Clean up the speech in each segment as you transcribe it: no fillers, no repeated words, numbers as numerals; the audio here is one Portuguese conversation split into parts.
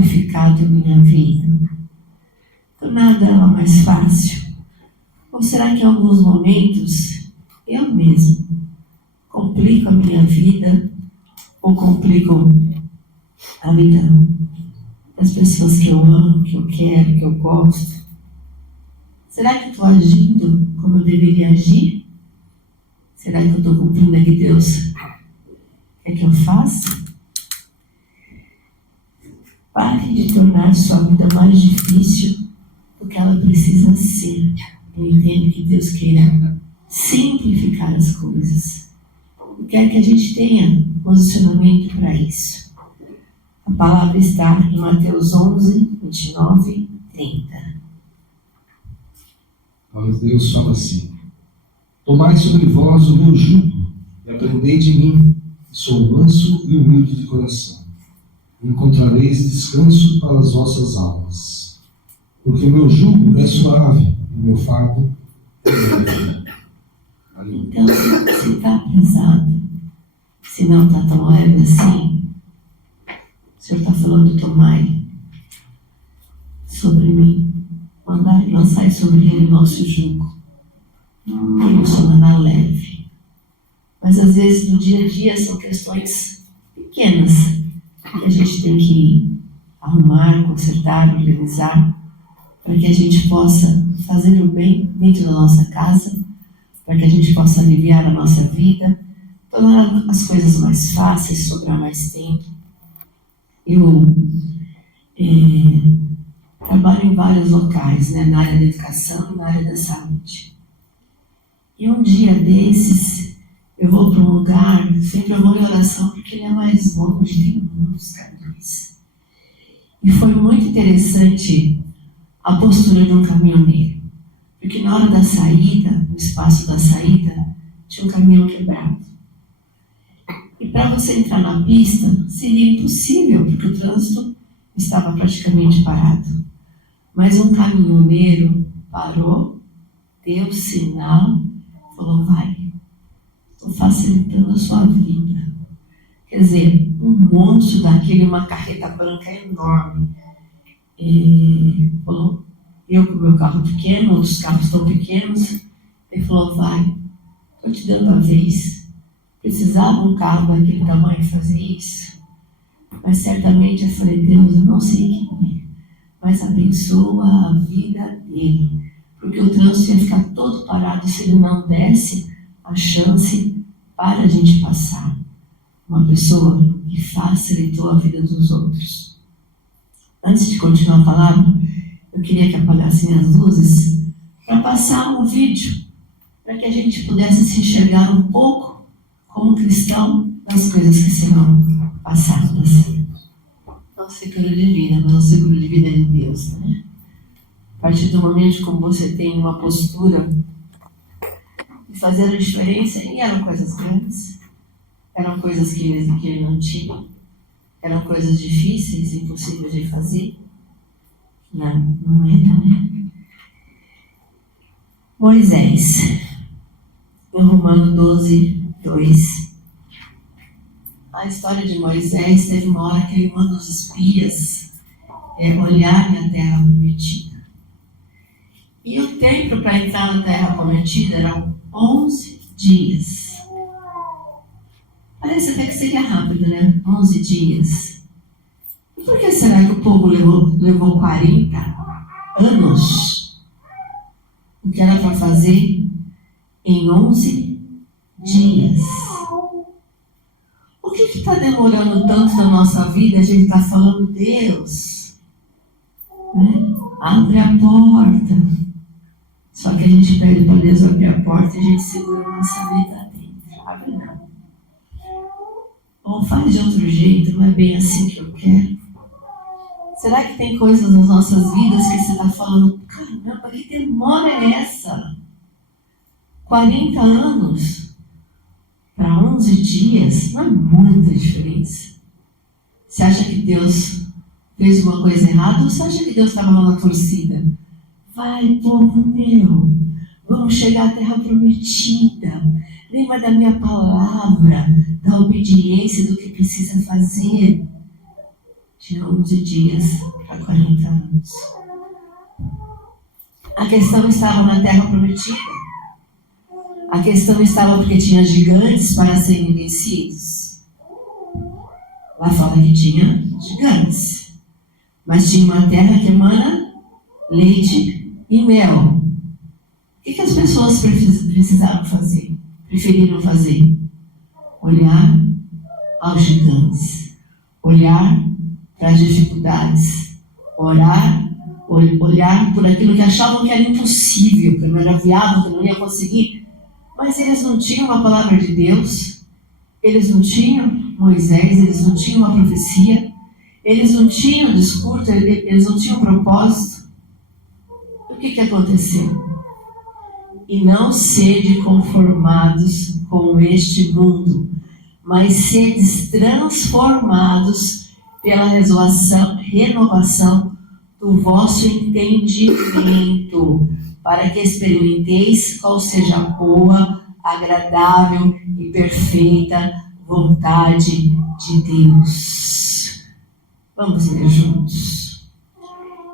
simplificado minha vida? Tornado ela mais fácil? Ou será que em alguns momentos eu mesmo complico a minha vida ou complico a vida das pessoas que eu amo, que eu quero, que eu gosto? Será que eu estou agindo como eu deveria agir? Será que eu estou cumprindo o que Deus quer que eu faça? Pare de tornar sua vida mais difícil do que ela precisa ser. Eu entendo que Deus queira simplificar as coisas. Eu quero que a gente tenha posicionamento para isso. A palavra está em Mateus 11, 29, 30. Mas Deus fala assim: tomai sobre vós o meu jugo e aprendei de mim, que sou manso e humilde de coração. Encontrareis descanso para as vossas almas. Porque o meu jugo é suave e o meu fardo é leve. Então, se está pesado, se não está tão leve assim, o Senhor está falando: tomai sobre mim, mandai lançai sobre ele o nosso jugo. Ele chama na leve. Mas às vezes no dia a dia são questões pequenas que a gente tem que arrumar, consertar, organizar, para que a gente possa fazer o bem dentro da nossa casa, para que a gente possa aliviar a nossa vida, tornar as coisas mais fáceis, sobrar mais tempo. Eu trabalho em vários locais, né, na área da educação e na área da saúde. E um dia desses, eu vou para um lugar, sempre eu vou em oração, porque ele é mais longe, tem muitos caminhões. E foi muito interessante a postura de um caminhoneiro, porque na hora da saída, no espaço da saída, tinha um caminhão quebrado. E para você entrar na pista, seria impossível, porque o trânsito estava praticamente parado. Mas um caminhoneiro parou, deu sinal, falou: vai, estou facilitando a sua vida. Quer dizer, um monstro daquele, uma carreta branca enorme. Falou, eu com o meu carro pequeno, outros carros tão pequenos, ele falou: vai, estou te dando a vez. Precisava um carro daquele tamanho fazer isso? Mas certamente eu falei: Deus, eu não sei quem é, mas abençoa a vida dele, porque o trânsito ia ficar todo parado se ele não desse a chance para a gente passar. Uma pessoa que facilitou a vida dos outros. Antes de continuar a palavra, eu queria que apagassem as luzes para passar um vídeo, para que a gente pudesse se enxergar um pouco como cristão das coisas que serão passadas. Não seguro de vida, mas o seguro de vida é de Deus, né? A partir do momento como você tem uma postura de fazer a diferença, e eram coisas grandes, eram coisas que ele não tinha, eram coisas difíceis, impossíveis de fazer. Não era, né? Moisés, em Romanos 12, 2. A história de Moisés teve uma hora que ele manda os espias olharem a terra prometida. E o tempo para entrar na terra prometida eram 11 dias. Parece até que seria rápido, né? 11 dias. E por que será que o povo levou 40 anos? O que era para fazer em 11 dias. O que está demorando tanto na nossa vida? A gente está falando: Deus, né? Abre a porta. Só que a gente pede para Deus abrir a porta e a gente segura a nossa vida dentro. Abre não. Ou faz de outro jeito, não é bem assim que eu quero. Será que tem coisas nas nossas vidas que você está falando: caramba, que demora é essa? 40 anos para 11 dias não é muita diferença. Você acha que Deus fez uma coisa errada ou você acha que Deus estava lá na torcida? Vai, povo meu, vamos chegar à terra prometida. Lembra da minha palavra, da obediência, do que precisa fazer. de 11 dias para 40 anos. A questão estava na terra prometida. A questão estava porque tinha gigantes para serem vencidos. Lá fala que tinha gigantes. Mas tinha uma terra que emana leite e mel. O que as pessoas precisaram fazer? Preferiram fazer? Olhar aos gigantes. Olhar para as dificuldades. Olhar por aquilo que achavam que era impossível, que não era viável, que não ia conseguir. Mas eles não tinham uma palavra de Deus, eles não tinham Moisés, eles não tinham uma profecia, eles não tinham discurso, eles não tinham propósito. O que aconteceu? E não sede conformados com este mundo, mas sedes transformados pela renovação do vosso entendimento, para que experimenteis qual seja a boa, agradável e perfeita vontade de Deus. Vamos ler juntos.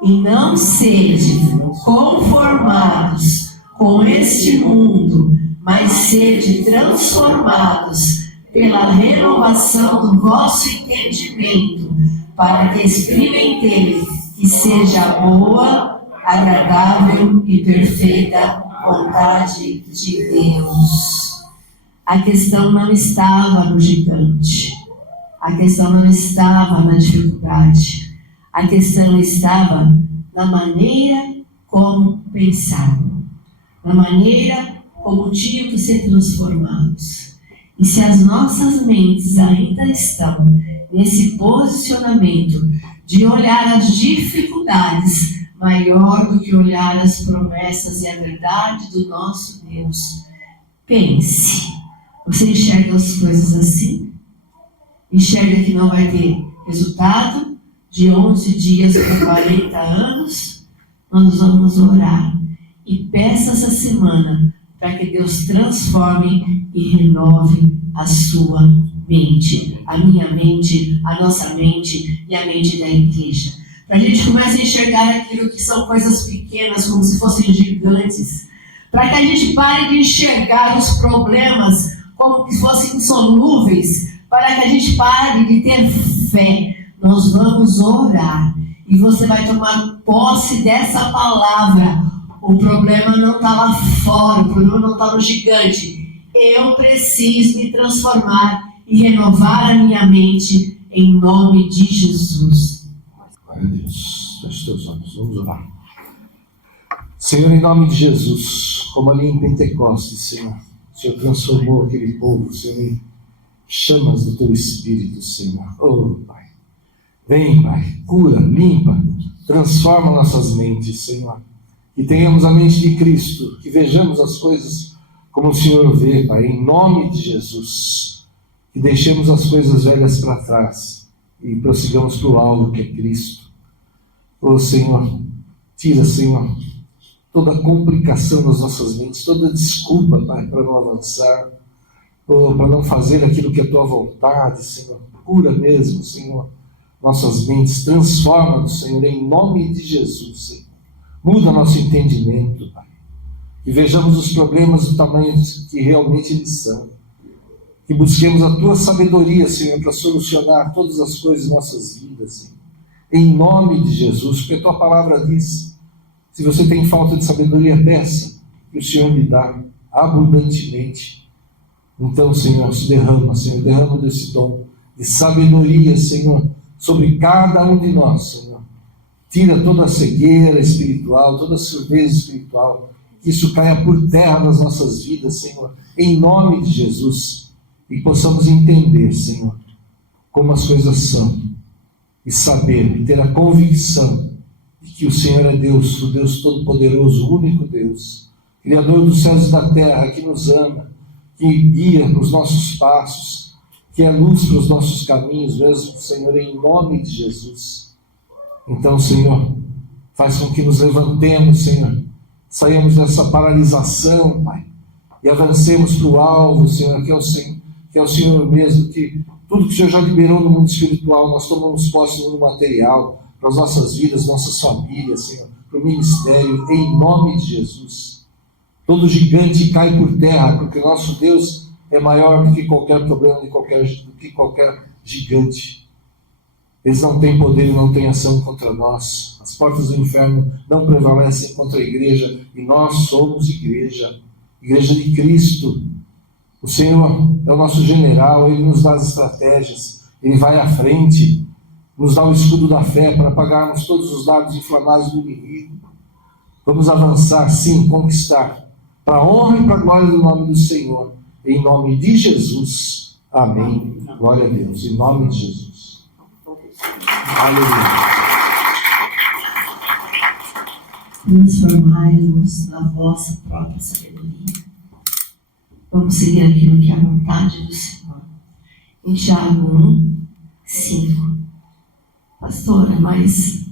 E não sede conformados com este mundo, mas sede transformados pela renovação do vosso entendimento, para que experimenteis que seja a boa, agradável e perfeita vontade de Deus. A questão não estava no gigante. A questão não estava na dificuldade. A questão estava na maneira como pensavam. Na maneira como tinham que ser transformados. E se as nossas mentes ainda estão nesse posicionamento de olhar as dificuldades maior do que olhar as promessas e a verdade do nosso Deus, pense. Você enxerga as coisas assim? Enxerga que não vai ter resultado de 11 dias por 40 anos? Nós vamos orar e peça essa semana para que Deus transforme e renove a sua mente, a minha mente, a nossa mente e a mente da igreja. Para a gente começar a enxergar aquilo que são coisas pequenas, como se fossem gigantes. Para que a gente pare de enxergar os problemas como se fossem insolúveis. Para que a gente pare de ter fé. Nós vamos orar. E você vai tomar posse dessa palavra. O problema não está lá fora, o problema não está no gigante. Eu preciso me transformar e renovar a minha mente em nome de Jesus. Glória a Deus. Feche teus olhos, vamos orar. Senhor, em nome de Jesus, como ali em Pentecostes, Senhor, o Senhor transformou aquele povo, Senhor, em chamas do teu Espírito, Senhor. Oh, Pai. Vem, Pai, cura, limpa, transforma nossas mentes, Senhor. Que tenhamos a mente de Cristo, que vejamos as coisas como o Senhor vê, Pai, em nome de Jesus. Que deixemos as coisas velhas para trás e prossigamos para o alvo que é Cristo. Oh, Senhor, tira, Senhor, toda complicação nas nossas mentes, toda desculpa, Pai, para não avançar, para não fazer aquilo que é a Tua vontade, Senhor. Cura mesmo, Senhor, nossas mentes, transforma-nos, Senhor, em nome de Jesus, Senhor. Muda nosso entendimento, Pai. Que vejamos os problemas do tamanho que realmente eles são. Que busquemos a Tua sabedoria, Senhor, para solucionar todas as coisas em nossas vidas, Senhor. Em nome de Jesus, porque a Tua palavra diz, se você tem falta de sabedoria, peça, que o Senhor lhe dá abundantemente. Então, Senhor, se derrama, Senhor, derrama desse dom de sabedoria, Senhor, sobre cada um de nós, Senhor. Tira toda a cegueira espiritual, toda a surdez espiritual, que isso caia por terra nas nossas vidas, Senhor, em nome de Jesus, e possamos entender, Senhor, como as coisas são, e saber, e ter a convicção de que o Senhor é Deus, o Deus Todo-Poderoso, o único Deus, Criador dos céus e da terra, que nos ama, que guia nos nossos passos, que é luz para os nossos caminhos, mesmo, Senhor, em nome de Jesus. Então, Senhor, faz com que nos levantemos, Senhor, saiamos dessa paralisação, Pai, e avancemos para o alvo, Senhor, que é o Senhor mesmo, que Tudo que o Senhor já liberou no mundo espiritual, nós tomamos posse no mundo material, para as nossas vidas, nossas famílias, Senhor, para o ministério, em nome de Jesus. Todo gigante cai por terra, porque nosso Deus é maior do que qualquer problema, do que qualquer gigante. Eles não têm poder e não têm ação contra nós. As portas do inferno não prevalecem contra a igreja, e nós somos igreja, igreja de Cristo. O Senhor é o nosso general, Ele nos dá as estratégias, Ele vai à frente, nos dá o escudo da fé para apagarmos todos os dardos inflamados do inimigo. Vamos avançar, sim, conquistar, para a honra e para a glória do nome do Senhor, em nome de Jesus. Amém. Glória a Deus, em nome de Jesus. Aleluia. Transformai-nos na vossa própria sabedoria. Vamos seguir aquilo que é a vontade do Senhor. Em Tiago 1, 5. Pastora, mas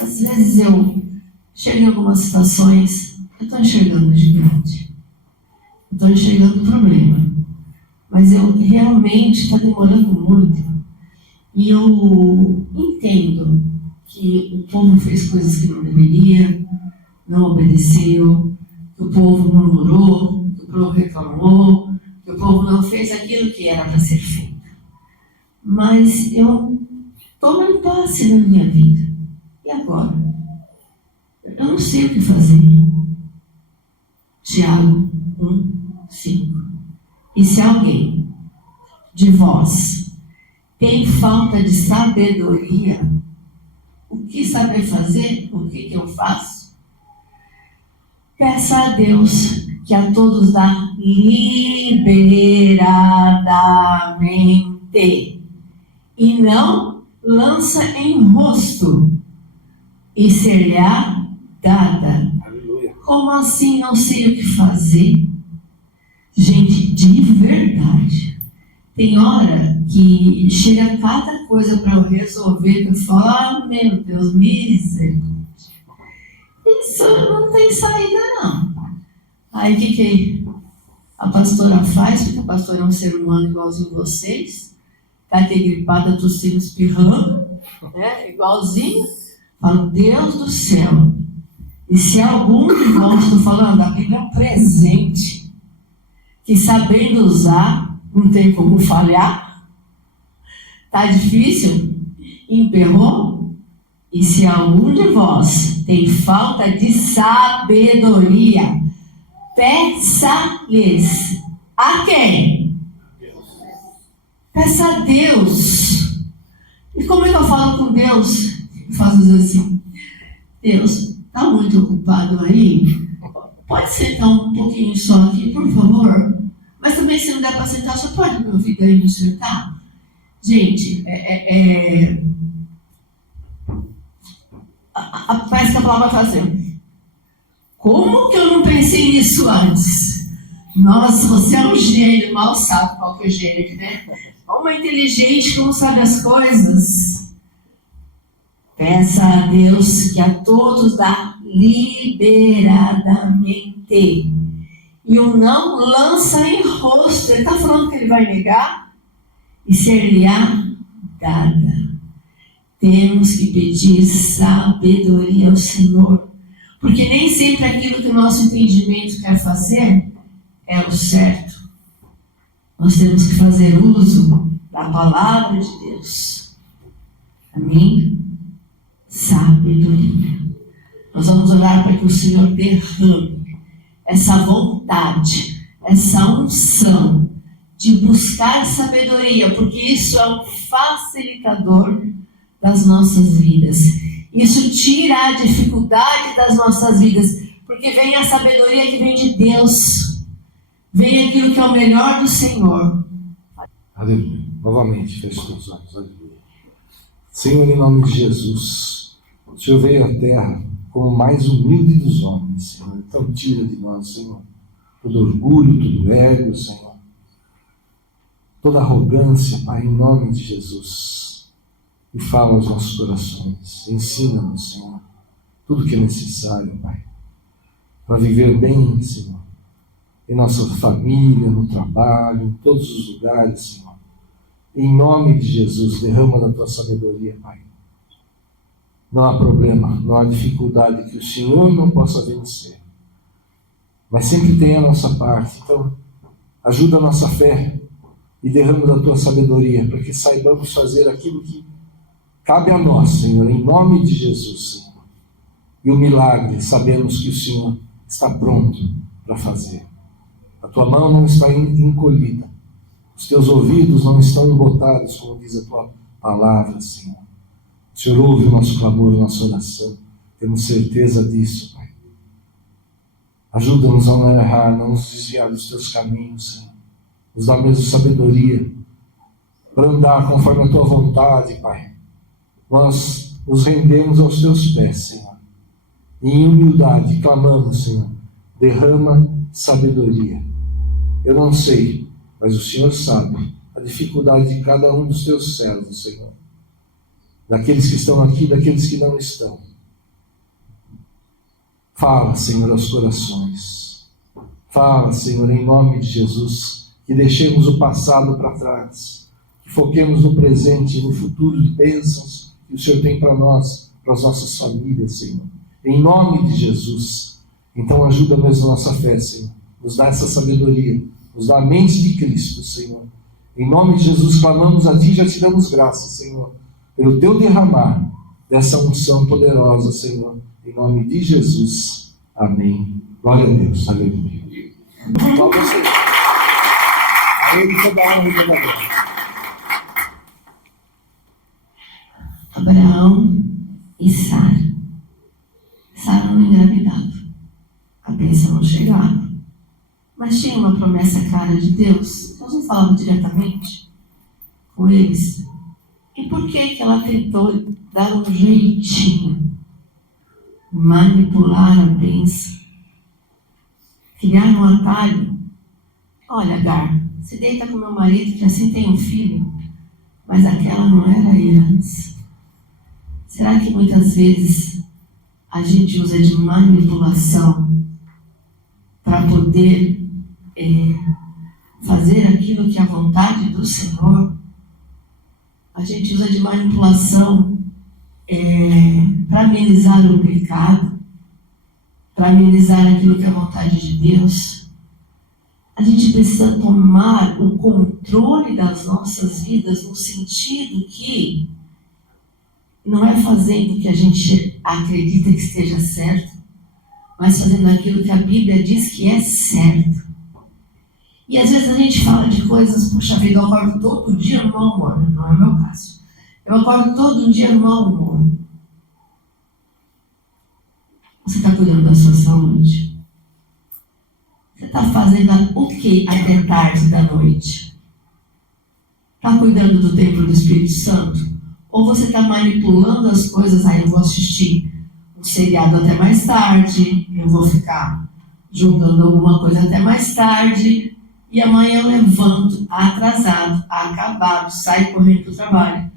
às vezes eu chego em algumas situações, eu estou enxergando gigante, eu estou enxergando problema, mas eu realmente está demorando muito, e eu entendo que o povo fez coisas que não deveria, não obedeceu, que o povo murmurou, que o povo reclamou, que o povo não fez aquilo que era para ser feito. Mas eu tomo um impasse na minha vida. E agora? Eu não sei o que fazer. Tiago 1, 5. E se alguém de vós tem falta de sabedoria, o que saber fazer? O que eu faço? Peça a Deus, que a todos dá liberadamente, e não lança em rosto, e ser-lhe-á dada. Aleluia. Como assim não sei o que fazer? Gente, de verdade, tem hora que chega cada coisa para eu resolver, que eu falo, meu Deus, misericórdia. Isso não tem saída, não. Aí o que a pastora faz? Porque a pastora é um ser humano igualzinho vocês, está aqui gripada, tossindo, espirrando, né? Igualzinho. Falo, Deus do céu. E se algum de vós, estou falando, a Bíblia é um presente, que sabendo usar, não tem como falhar. Está difícil? Emperrou? E se algum de vós tem falta de sabedoria, peça-lhes. A quem? Peça a Deus. E como é que eu falo com Deus? Eu faço assim: Deus, está muito ocupado aí? Pode sentar um pouquinho só aqui, por favor? Mas também, se não der para sentar, só pode me ouvir daí me sentar? Gente, parece que a palavra vai fazer. Como que eu não pensei nisso antes? Nossa, você é um gênio, mal sabe qual que é o gênio, né? Uma inteligente como sabe as coisas. Peça a Deus, que a todos dá liberadamente. E o não lança em rosto. Ele está falando que ele vai negar e ser-lhe-á dada. Temos que pedir sabedoria ao Senhor, porque nem sempre aquilo que o nosso entendimento quer fazer é o certo. Nós temos que fazer uso da palavra de Deus. Amém? Sabedoria. Nós vamos orar para que o Senhor derrame essa vontade, essa unção de buscar sabedoria, porque isso é um facilitador das nossas vidas. Isso tira a dificuldade das nossas vidas, porque vem a sabedoria que vem de Deus, vem aquilo que é o melhor do Senhor. Aleluia. Novamente, feche os olhos. Aleluia. Senhor, em nome de Jesus, o Senhor veio à terra como o mais humilde dos homens, Senhor. Então tira de nós, Senhor, todo orgulho, todo ego, Senhor, toda arrogância, Pai, em nome de Jesus. E fala aos nossos corações. Ensina-nos, Senhor, tudo que é necessário, Pai, para viver bem, Senhor, em nossa família, no trabalho, em todos os lugares, Senhor. Em nome de Jesus, derrama da tua sabedoria, Pai. Não há problema, não há dificuldade que o Senhor não possa vencer. Mas sempre tem a nossa parte. Então, ajuda a nossa fé e derrama da tua sabedoria para que saibamos fazer aquilo que cabe a nós, Senhor, em nome de Jesus, Senhor. E o milagre, sabemos que o Senhor está pronto para fazer. A tua mão não está encolhida. Os teus ouvidos não estão embotados, como diz a tua palavra, Senhor. O Senhor ouve o nosso clamor, a nossa oração. Temos certeza disso, Pai. Ajuda-nos a não errar, não nos desviar dos teus caminhos, Senhor. Nos dá mesmo sabedoria para andar conforme a tua vontade, Pai. Nós nos rendemos aos teus pés, Senhor. E em humildade clamamos, Senhor, derrama sabedoria. Eu não sei, mas o Senhor sabe a dificuldade de cada um dos teus servos, Senhor. Daqueles que estão aqui, daqueles que não estão. Fala, Senhor, aos corações. Fala, Senhor, em nome de Jesus, que deixemos o passado para trás, que foquemos no presente e no futuro de bênçãos que o Senhor tem para nós, para as nossas famílias, Senhor. Em nome de Jesus. Então ajuda mesmo a nossa fé, Senhor. Nos dá essa sabedoria, nos dá a mente de Cristo, Senhor. Em nome de Jesus clamamos a Ti e já te damos graça, Senhor, pelo Teu derramar dessa unção poderosa, Senhor. Em nome de Jesus. Amém. Glória a Deus. Aleluia. Glória a você. A Ele toda a honra e toda a glória. Abraão e Sara. Sara não engravidava. A bênção não chegava. Mas tinha uma promessa clara de Deus. Deus não falava diretamente com eles. E por que ela tentou dar um jeitinho? Manipular a bênção. Criar um atalho. Olha, Agar, se deita com meu marido que assim tem um filho. Mas aquela não era a herança. Será que muitas vezes a gente usa de manipulação para poder fazer aquilo que é a vontade do Senhor? A gente usa de manipulação para amenizar o pecado, para amenizar aquilo que é a vontade de Deus. A gente precisa tomar o controle das nossas vidas no sentido que não é fazendo o que a gente acredita que esteja certo, mas fazendo aquilo que a Bíblia diz que é certo. E às vezes a gente fala de coisas, puxa vida, eu acordo todo dia no mau humor. Não é o meu caso. Eu acordo todo dia no mau humor. Você está cuidando da sua saúde? Você está fazendo o que até tarde da noite? Está cuidando do templo do Espírito Santo? Ou você está manipulando as coisas? Eu vou assistir um seriado até mais tarde, eu vou ficar julgando alguma coisa até mais tarde, e amanhã eu levanto atrasado, acabado, saio correndo para o trabalho,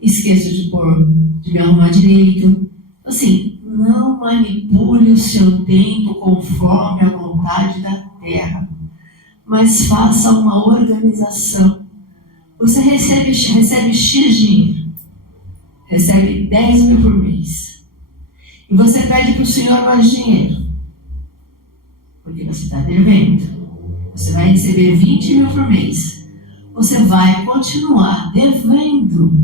esqueço de me arrumar direito. Assim, não manipule o seu tempo conforme a vontade da terra, mas faça uma organização. Você recebe X dinheiro, recebe 10 mil por mês, e você pede para o Senhor mais dinheiro, porque você está devendo. Você vai receber 20 mil por mês. Você vai continuar devendo.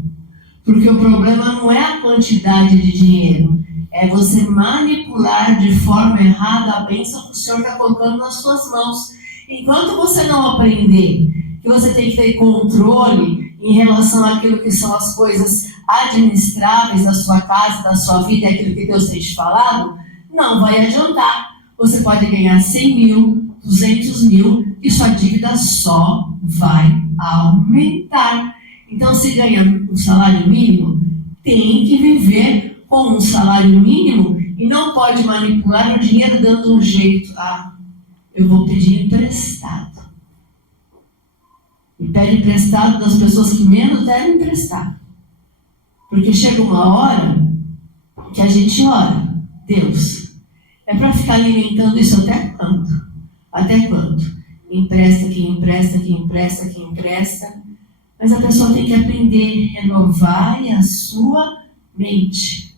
Porque o problema não é a quantidade de dinheiro. É você manipular de forma errada a bênção que o Senhor está colocando nas suas mãos. Enquanto você não aprender que você tem que ter controle em relação àquilo que são as coisas administráveis da sua casa, da sua vida, e aquilo que Deus tem te falado, não vai adiantar. Você pode ganhar 100 mil, 200 mil, e sua dívida só vai aumentar. Então, se ganha um salário mínimo, tem que viver com um salário mínimo e não pode manipular o dinheiro dando um jeito. Eu vou pedir emprestado. E pede emprestado das pessoas que menos devem emprestar. Porque chega uma hora que a gente ora, Deus, é para ficar alimentando isso até quando? Até quando? Empresta, quem empresta, quem empresta, quem empresta. Mas a pessoa tem que aprender a renovar a sua mente.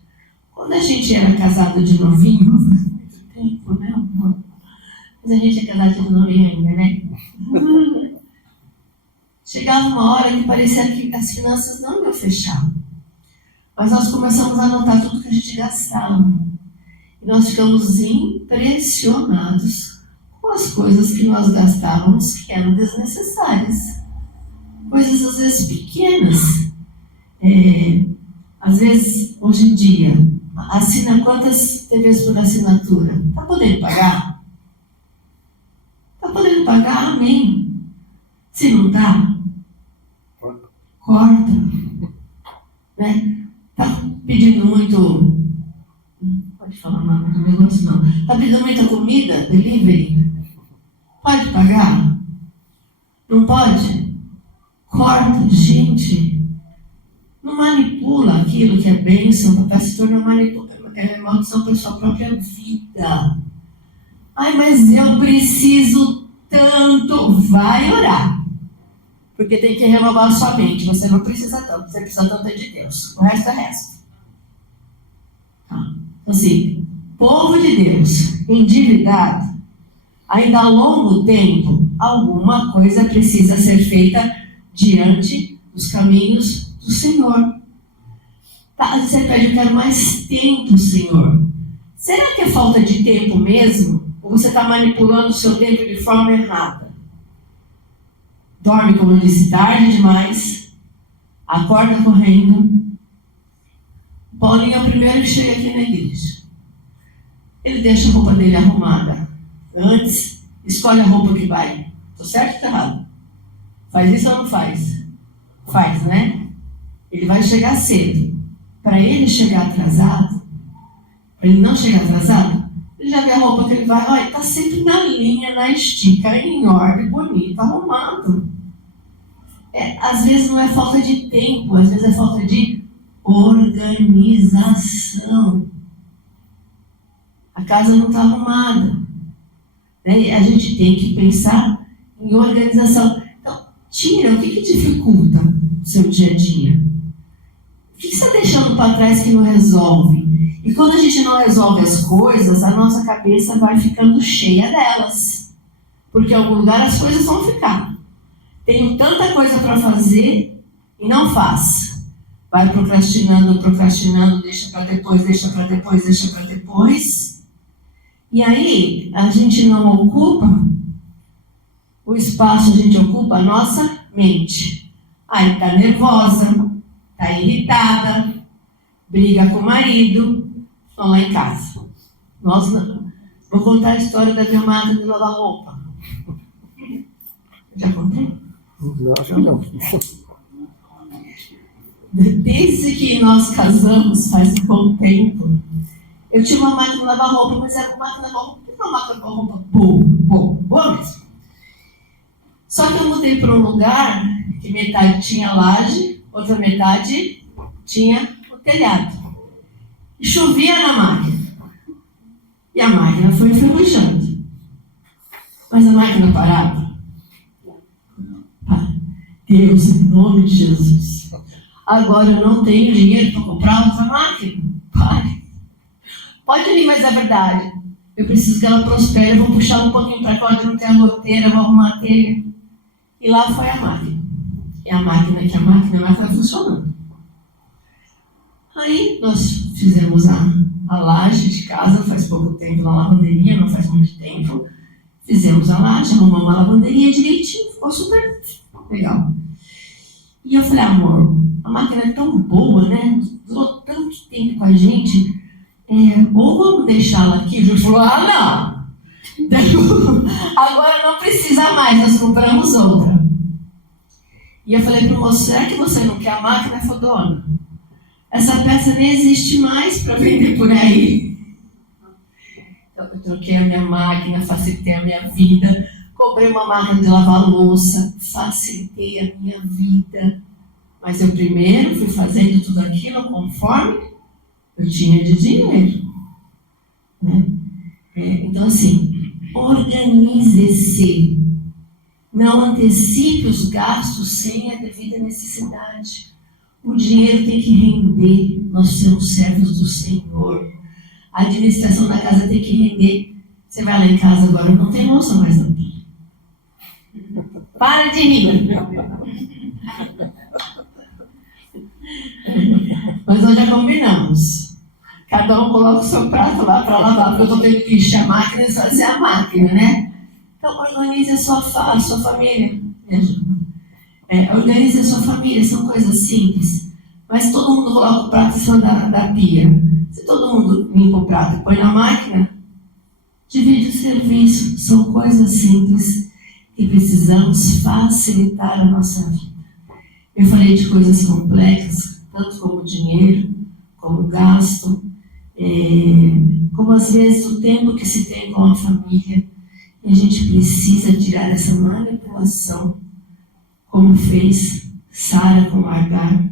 Quando a gente era casado de novinho, faz muito tempo, né, amor? Mas a gente é casado de novinho ainda, né? Chegava uma hora que parecia que as finanças não iam fechar. Mas nós começamos a anotar tudo que a gente gastava. E nós ficamos impressionados com as coisas que nós gastávamos que eram desnecessárias. Coisas às vezes pequenas. Às vezes, hoje em dia, assina quantas TVs por assinatura? Está podendo pagar? Está podendo pagar? Amém. Se não está, corta. Né? Está pedindo muito... Não pode falar nada do negócio, não. Está pedindo muita comida? Delivery? Pode pagar? Não pode? Corta, gente. Não manipula aquilo que é bênção para se tornar maldição para a sua própria vida. Ai, mas eu preciso tanto. Vai orar. Porque tem que renovar a sua mente. Você não precisa tanto. Você precisa tanto de Deus. O resto é resto. Então, assim, povo de Deus, endividado, ainda a longo tempo, alguma coisa precisa ser feita diante dos caminhos do Senhor. Tá, você pede, eu quero mais tempo, Senhor. Será que é falta de tempo mesmo? Ou você está manipulando o seu tempo de forma errada? Dorme, como eu disse, tarde demais. Acorda correndo. Paulinho é o primeiro que chega aqui na igreja. Ele deixa a roupa dele arrumada. Antes, escolhe a roupa que vai. Tô certo ou tá errado? Faz isso ou não faz? Faz, né? Ele vai chegar cedo. Para ele chegar atrasado, para ele não chegar atrasado, ele já vê a roupa que ele vai, olha, está sempre na linha, na estica, em ordem, bonito, arrumado. Às vezes não é falta de tempo, às vezes é falta de organização. A casa não está arrumada. Né? A gente tem que pensar em organização. Então, tira, o que dificulta o seu dia a dia? O que você está deixando para trás que não resolve? E quando a gente não resolve as coisas, a nossa cabeça vai ficando cheia delas. Porque em algum lugar as coisas vão ficar. Tenho tanta coisa para fazer e não faz. Vai procrastinando, deixa para depois, deixa para depois. E aí, a gente não ocupa o espaço, a gente ocupa a nossa mente. Aí está nervosa, está irritada, briga com o marido, estão lá em casa. Nossa, vou contar a história da minha máquina de lavar roupa. Já contei? Não, acho que não. Desde que nós casamos, faz um bom tempo, eu tinha uma máquina de lavar roupa, mas era uma máquina de lavar roupa, uma máquina de lavar roupa boa mesmo. Só que eu mudei para um lugar que metade tinha laje, outra metade tinha o telhado. E chovia na máquina. E a máquina foi enferrujando. Mas a máquina parava. Deus, em nome de Jesus. Agora eu não tenho dinheiro para comprar outra máquina. Pai, pode vir, mas é verdade. Eu preciso que ela prospere. Eu vou puxar um pouquinho para cá onde não tem a goteira, eu vou arrumar a telha. E lá foi a máquina. E a máquina funcionando. Aí nós fizemos a laje de casa, faz pouco tempo, na lavanderia, não faz muito tempo. Fizemos a laje, arrumamos a lavanderia direitinho, ficou super legal. E eu falei, amor, a máquina é tão boa, né? Durou tanto tempo com a gente, ou vamos deixá-la aqui? Ele falou, não! Agora não precisa mais, nós compramos outra. E eu falei para o moço, será que você não quer a máquina? Ele falou, dona, essa peça nem existe mais para vender por aí. Então, eu troquei a minha máquina, facilitei a minha vida, comprei uma máquina de lavar louça, facilitei a minha vida. Mas eu primeiro fui fazendo tudo aquilo conforme eu tinha de dinheiro. Né? Então, assim, organize-se. Não antecipe os gastos sem a devida necessidade. O dinheiro tem que render. Nós somos servos do Senhor. A administração da casa tem que render. Você vai lá em casa agora, não tem louça mais na pia. Para de rir. Mas nós já combinamos. Cada um coloca o seu prato lá para lavar, porque eu estou tendo que encher a máquina e fazer a máquina, né? Então organize a sua família. Organize a sua família, são coisas simples. Mas todo mundo coloca o prato em cima da pia. Se todo mundo limpa o prato e põe na máquina, divide o serviço. São coisas simples que precisamos facilitar a nossa vida. Eu falei de coisas complexas, tanto como dinheiro, como gasto, como às vezes o tempo que se tem com a família. E a gente precisa tirar essa manipulação, como fez Sara com Agar.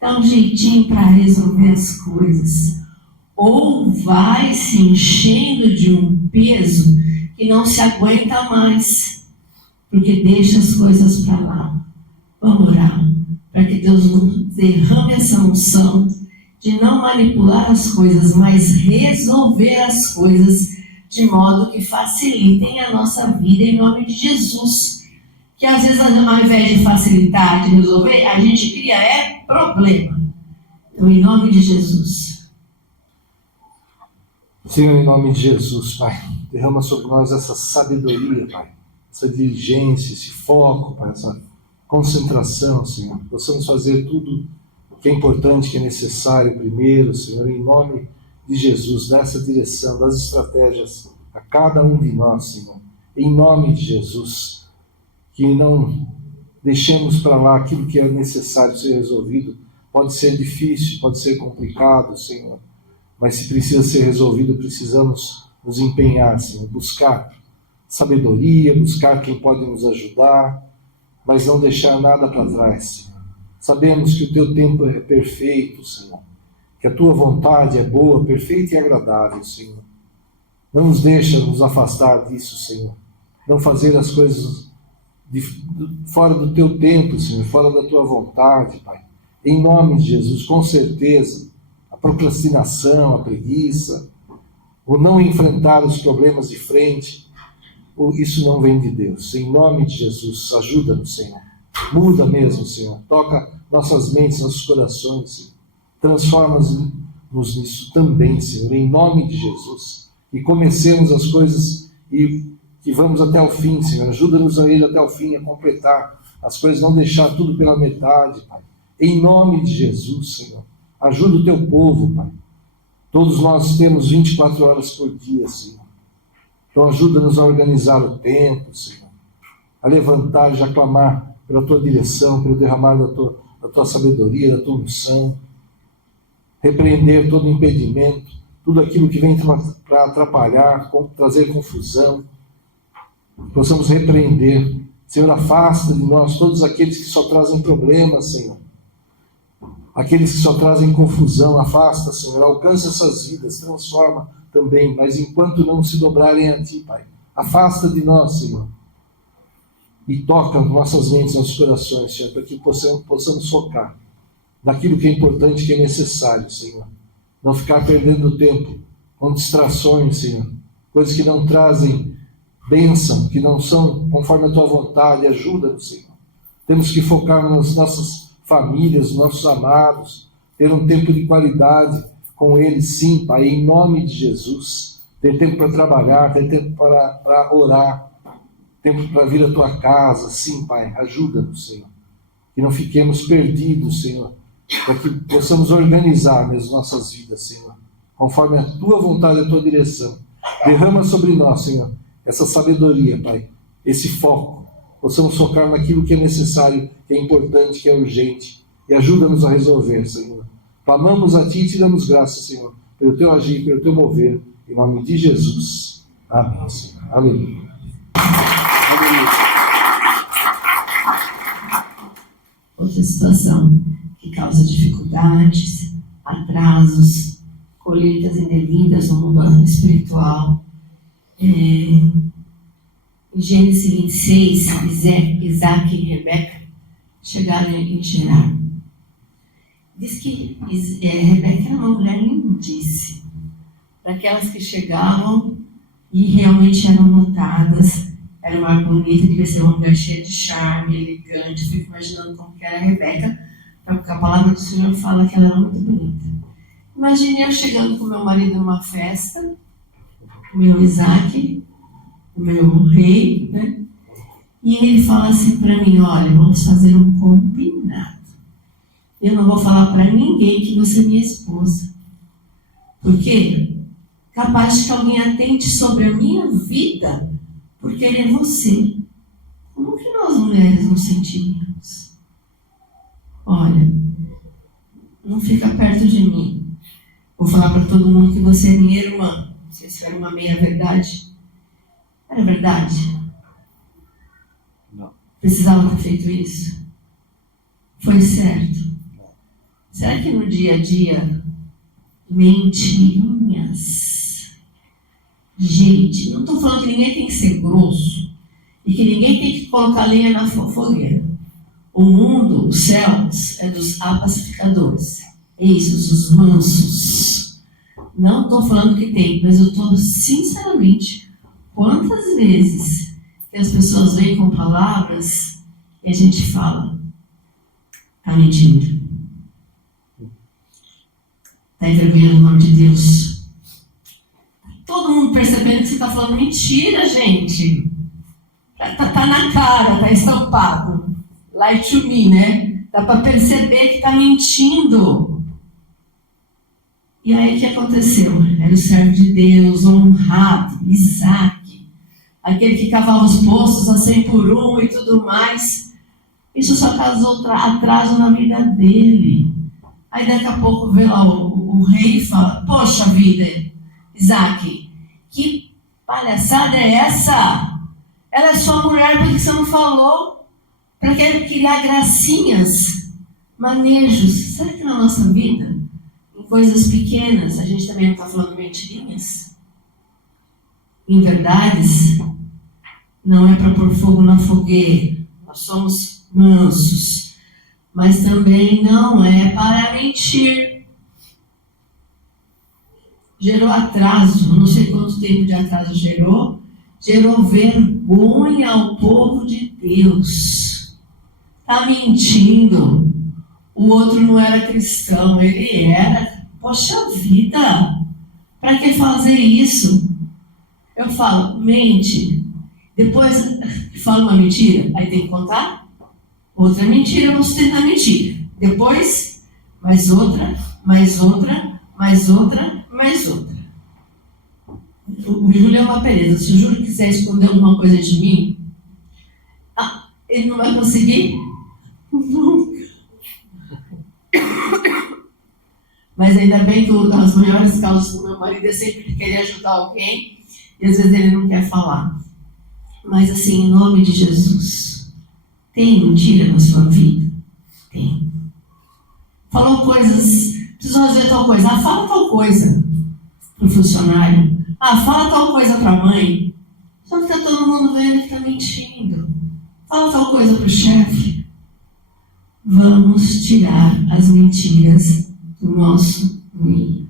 Dá um jeitinho para resolver as coisas. Ou vai se enchendo de um peso que não se aguenta mais, porque deixa as coisas para lá. Vamos orar para que Deus nos derrame essa unção de não manipular as coisas, mas resolver as coisas de modo que facilitem a nossa vida em nome de Jesus. Que às vezes, ao invés de facilitar, de resolver, a gente cria problema. Então, em nome de Jesus. Senhor, em nome de Jesus, Pai, derrama sobre nós essa sabedoria, Pai, essa diligência, esse foco, Pai, essa concentração, Senhor. Possamos fazer tudo o que é importante, que é necessário primeiro, Senhor, em nome de Jesus, nessa direção, das estratégias a cada um de nós, Senhor. Em nome de Jesus, que não deixemos para lá aquilo que é necessário ser resolvido. Pode ser difícil, pode ser complicado, Senhor, mas se precisa ser resolvido, precisamos nos empenhar, Senhor, buscar sabedoria, buscar quem pode nos ajudar, mas não deixar nada para trás, Senhor. Sabemos que o Teu tempo é perfeito, Senhor, que a Tua vontade é boa, perfeita e agradável, Senhor. Não nos deixa nos afastar disso, Senhor. Não fazer as coisas fora do Teu tempo, Senhor, fora da Tua vontade, Pai. Em nome de Jesus, com certeza, a procrastinação, a preguiça, o não enfrentar os problemas de frente, isso não vem de Deus. Em nome de Jesus, ajuda-nos, Senhor. Muda mesmo, Senhor. Toca nossas mentes, nossos corações, Senhor. Transforma-nos nisso também, Senhor, em nome de Jesus. E comecemos as coisas e que vamos até o fim, Senhor. Ajuda-nos a ir até o fim, a completar as coisas, não deixar tudo pela metade, Pai. Em nome de Jesus, Senhor. Ajuda o Teu povo, Pai. Todos nós temos 24 horas por dia, Senhor. Então ajuda-nos a organizar o tempo, Senhor. A levantar e já clamar pela Tua direção, pelo derramar da tua sabedoria, da Tua unção. Repreender todo impedimento, tudo aquilo que vem para atrapalhar, trazer confusão. Possamos repreender. Senhor, afasta de nós todos aqueles que só trazem problemas, Senhor. Aqueles que só trazem confusão, afasta, Senhor. Alcança essas vidas, transforma também, mas enquanto não se dobrarem a Ti, Pai, afasta de nós, Senhor. E toca nossas mentes, nossos corações, Senhor, para que possamos focar naquilo que é importante, que é necessário, Senhor. Não ficar perdendo tempo com distrações, Senhor. Coisas que não trazem bênção, que não são conforme a Tua vontade. Ajuda-nos, Senhor. Temos que focar nas nossas famílias, nossos amados, ter um tempo de qualidade com eles, sim, Pai, em nome de Jesus. Ter tempo para trabalhar, ter tempo para orar, tempo para vir à Tua casa, sim, Pai, ajuda-nos, Senhor. Que não fiquemos perdidos, Senhor, para que possamos organizar as nossas vidas, Senhor, conforme a Tua vontade e a Tua direção. Derrama sobre nós, Senhor, essa sabedoria, Pai, esse foco. Possamos focar naquilo que é necessário, que é importante, que é urgente. E ajuda-nos a resolver, Senhor. Clamamos a Ti e Te damos graças, Senhor, pelo Teu agir, pelo Teu mover, em nome de Jesus. Amém, Senhor. Aleluia. Aleluia. Outra situação que causa dificuldades, atrasos, colheitas indevidas no mundo espiritual. Em Gênesis 26, Isaac e Rebeca chegaram em Gerar. Diz que Rebeca era uma mulher lindíssima, daquelas que chegavam e realmente eram notadas. Era uma mulher bonita, devia ser uma mulher cheia de charme, elegante. Fico imaginando como que era a Rebeca, porque a palavra do Senhor fala que ela era muito bonita. Imagine eu chegando com meu marido numa festa, meu Isaac, o meu rei, né? E ele fala assim para mim: olha, vamos fazer um combinado. Eu não vou falar para ninguém que você é minha esposa. Por quê? Capaz de que alguém atente sobre a minha vida, porque ele é você. Como que nós mulheres nos sentimos? Olha, não fica perto de mim. Vou falar para todo mundo que você é minha irmã. Não sei se era uma meia-verdade. Era verdade? Não. Precisava ter feito isso? Foi certo? Será que no dia a dia, mentirinhas? Gente, não estou falando que ninguém tem que ser grosso e que ninguém tem que colocar lenha na fogueira. O mundo, os céus, é dos apacificadores. É isso, dos mansos. Não estou falando que tem, mas eu estou sinceramente, quantas vezes que as pessoas vêm com palavras e a gente fala, está mentindo. Está envergonhando o nome de Deus. Todo mundo percebendo que você está falando mentira, gente. Tá na cara, tá estampado. Lie to me, né? Dá para perceber que está mentindo. E aí o que aconteceu? Era o servo de Deus, honrado, Isaac. Aquele que cavava os poços a 100 por 1 e tudo mais. Isso só causou atraso na vida dele. Aí daqui a pouco vê lá o rei e fala: poxa vida, Isaac, que palhaçada é essa? Ela é sua mulher, por que você não falou? Para que criar gracinhas, manejos. Será que na nossa vida, em coisas pequenas, a gente também não está falando mentirinhas? Em verdades, não é para pôr fogo na fogueira. Nós somos mansos. Mas também não é para mentir. Gerou atraso, não sei quanto tempo de atraso gerou vergonha ao povo de Deus. Está mentindo. O outro não era cristão, ele era. Poxa vida, para que fazer isso? Eu falo, mente. Depois fala uma mentira, aí tem que contar. Outra mentira, você tentar mentir. Depois, mais outra, mais outra, mais outra, mais outra. O Júlio é uma beleza. Se o Júlio quiser esconder alguma coisa de mim, ele não vai conseguir nunca. Mas ainda bem que uma das maiores causas do meu marido é sempre querer ajudar alguém e às vezes ele não quer falar. Mas assim, em nome de Jesus, tem mentira na sua vida? Tem. Falou coisas, precisou fazer tal coisa. Fala tal coisa para o funcionário. Fala tal coisa para a mãe. Só que está todo mundo vendo que está mentindo. Fala tal coisa para o chefe. Vamos tirar as mentiras do nosso meio.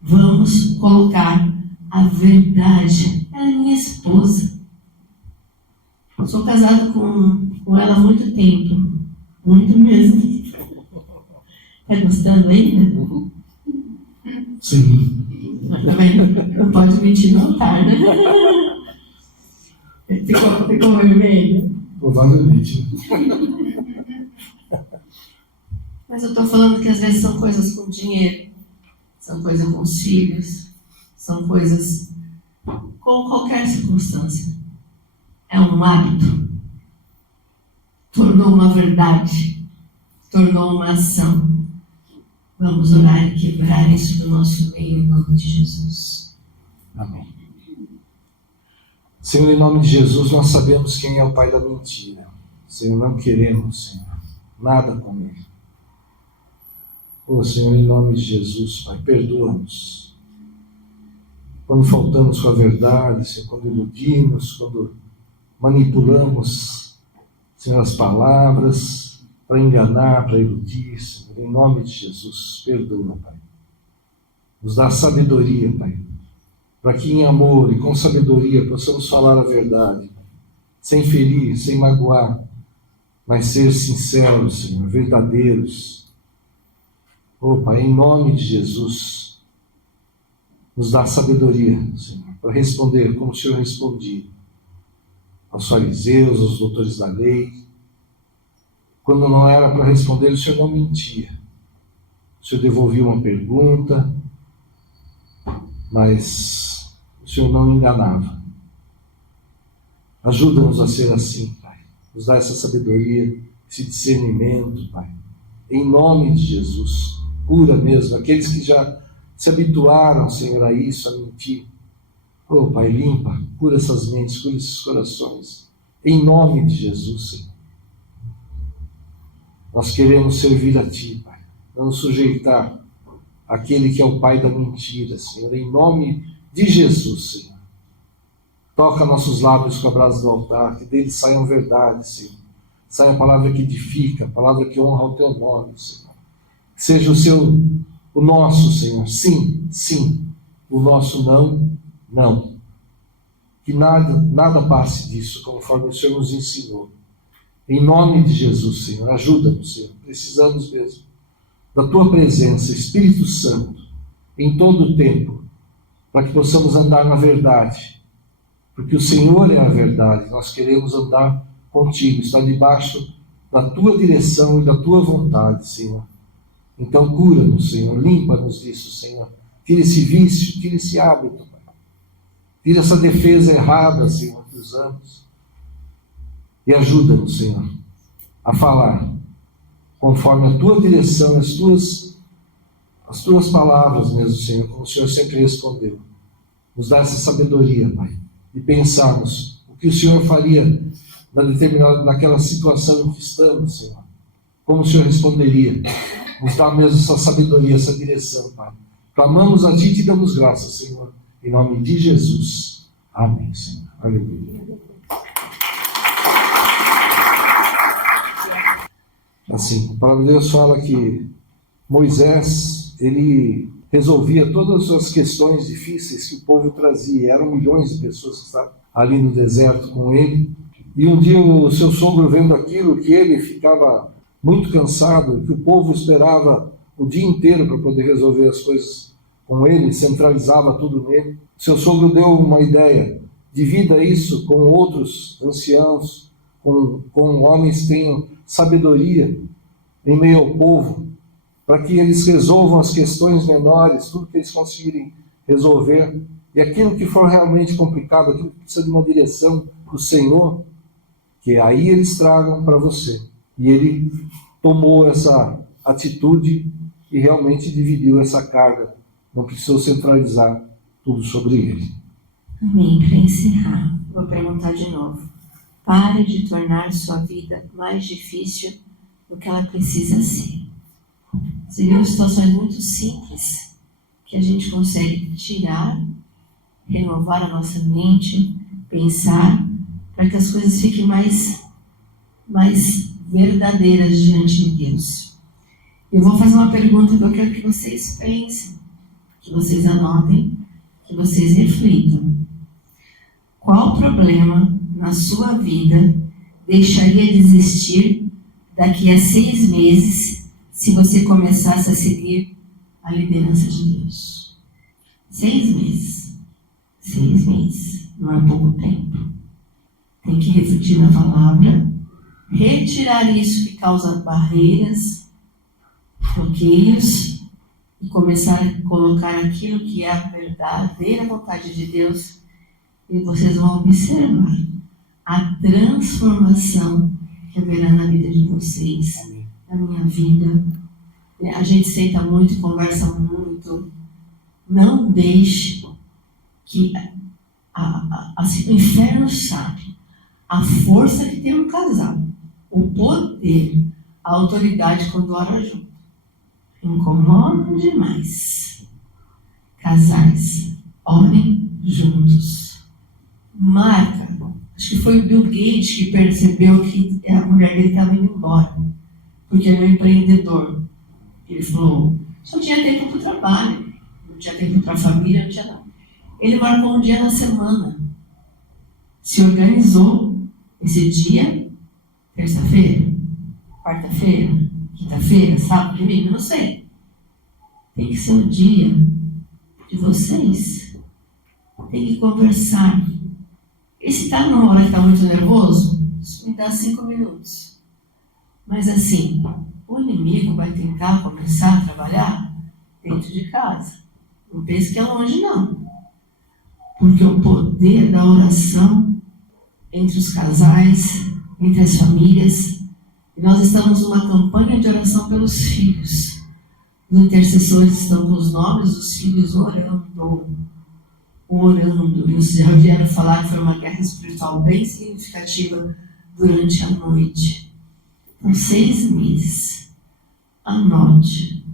Vamos colocar a verdade. Ela é minha esposa. Sou casado com ela há muito tempo. Muito mesmo. Está gostando ainda? Sim. Mas também não pode mentir no altar, né? Ficou vermelho? Provavelmente. Mas eu estou falando que às vezes são coisas com dinheiro, são coisas com os filhos, são coisas com qualquer circunstância. É um hábito. Tornou uma verdade. Tornou uma ação. Vamos orar e quebrar isso do nosso meio, em nome de Jesus. Amém. Senhor, em nome de Jesus, nós sabemos quem é o pai da mentira. Senhor, não queremos, Senhor, nada com ele. Senhor, em nome de Jesus, Pai, perdoa-nos. quando faltamos com a verdade, Senhor, quando iludimos, quando manipulamos, Senhor, as palavras para enganar, para iludir, Senhor, em nome de Jesus, perdoa, Pai. Nos dá sabedoria, Pai, para que em amor e com sabedoria possamos falar a verdade, sem ferir, sem magoar, mas ser sinceros, Senhor, verdadeiros. Oh, Pai, em nome de Jesus, nos dá sabedoria, Senhor, para responder como o Senhor respondia aos fariseus, aos doutores da lei. Quando não era para responder, o Senhor não mentia. O Senhor devolvia uma pergunta, mas o Senhor não enganava. Ajuda-nos a ser assim, Pai. Nos dá essa sabedoria, esse discernimento, Pai. Em nome de Jesus, cura mesmo aqueles que já se habituaram, Senhor, a isso, a mentir. Oh, Pai, limpa, cura essas mentes, cura esses corações. Em nome de Jesus, Senhor. Nós queremos servir a Ti, Pai. Não nos sujeitar àquele que é o pai da mentira, Senhor. Em nome de Jesus, Senhor. Toca nossos lábios com a brasa do altar, que deles saiam verdades, Senhor. Saia a palavra que edifica, a palavra que honra o Teu nome, Senhor. Que seja o nosso, Senhor. Sim, sim. O nosso não, não. Que nada passe disso, conforme o Senhor nos ensinou. Em nome de Jesus, Senhor. Ajuda-nos, Senhor. Precisamos mesmo da Tua presença, Espírito Santo, em todo o tempo, para que possamos andar na verdade. Porque o Senhor é a verdade. Nós queremos andar contigo, estar debaixo da Tua direção e da Tua vontade, Senhor. Então cura-nos, Senhor, limpa-nos disso, Senhor. Tira esse vício, tira esse hábito, Pai. Tira essa defesa errada, Senhor, que usamos. E ajuda-nos, Senhor, a falar conforme a Tua direção e as Tuas palavras mesmo, Senhor, como o Senhor sempre respondeu. Nos dá essa sabedoria, Pai, de pensarmos o que o Senhor faria naquela situação em que estamos, Senhor. Como o Senhor responderia. Nos dá mesmo essa sabedoria, essa direção, Pai. Clamamos a Ti e Te damos graças, Senhor. Em nome de Jesus. Amém, Senhor. Aleluia. Assim, a palavra de Deus fala que Moisés, ele resolvia todas as questões difíceis que o povo trazia. Eram milhões de pessoas que estavam ali no deserto com ele. E um dia o seu sogro, vendo aquilo, que ele ficava muito cansado, que o povo esperava o dia inteiro para poder resolver as coisas com ele, centralizava tudo nele. Seu sogro deu uma ideia: divida isso com outros anciãos, com homens que tenham sabedoria em meio ao povo, para que eles resolvam as questões menores, tudo que eles conseguirem resolver. E aquilo que for realmente complicado, aquilo que precisa de uma direção do Senhor, que aí eles tragam para você. E ele tomou essa atitude e realmente dividiu essa carga. Não precisou centralizar tudo sobre ele. Amém. Para encerrar, vou perguntar de novo. Pare de tornar sua vida mais difícil do que ela precisa ser. Seriam situações muito simples que a gente consegue tirar, renovar a nossa mente, pensar, para que as coisas fiquem mais verdadeiras diante de Deus. Eu vou fazer uma pergunta que eu quero que vocês pensem, que vocês anotem, que vocês reflitam. Qual problema na sua vida deixaria de existir daqui a 6 meses se você começasse a seguir a liderança de Deus? 6 meses. 6 meses. Não é pouco tempo. Tem que refletir na palavra, retirar isso que causa barreiras, bloqueios, e começar a colocar aquilo que é a verdadeira vontade de Deus, e vocês vão observar a transformação que haverá na vida de vocês, na minha vida. A gente senta muito, conversa muito. Não deixe que assim, o inferno sabe a força que tem um casal, o poder, a autoridade quando ora junto. Incomoda demais. Casais, Orem juntos. Marca. Acho que foi o Bill Gates que percebeu que a mulher dele estava indo embora. Porque ele é um empreendedor. Ele falou, só tinha tempo para o trabalho, não tinha tempo para a família, não tinha nada. Ele marcou um dia na semana. Se organizou esse dia, terça-feira, quarta-feira, quinta-feira, sábado, domingo, não sei. Tem que ser o dia de vocês. Tem que conversar. E se está numa hora que está muito nervoso, isso me dá 5 minutos. Mas assim, o inimigo vai tentar começar a trabalhar dentro de casa. Não pense que é longe, não. Porque o poder da oração entre os casais, entre as famílias, e nós estamos numa campanha de oração pelos filhos. Os intercessores estão com os nomes dos filhos orando. E vocês já vieram falar que foi uma guerra espiritual bem significativa durante a noite. Por 6 meses. Anote.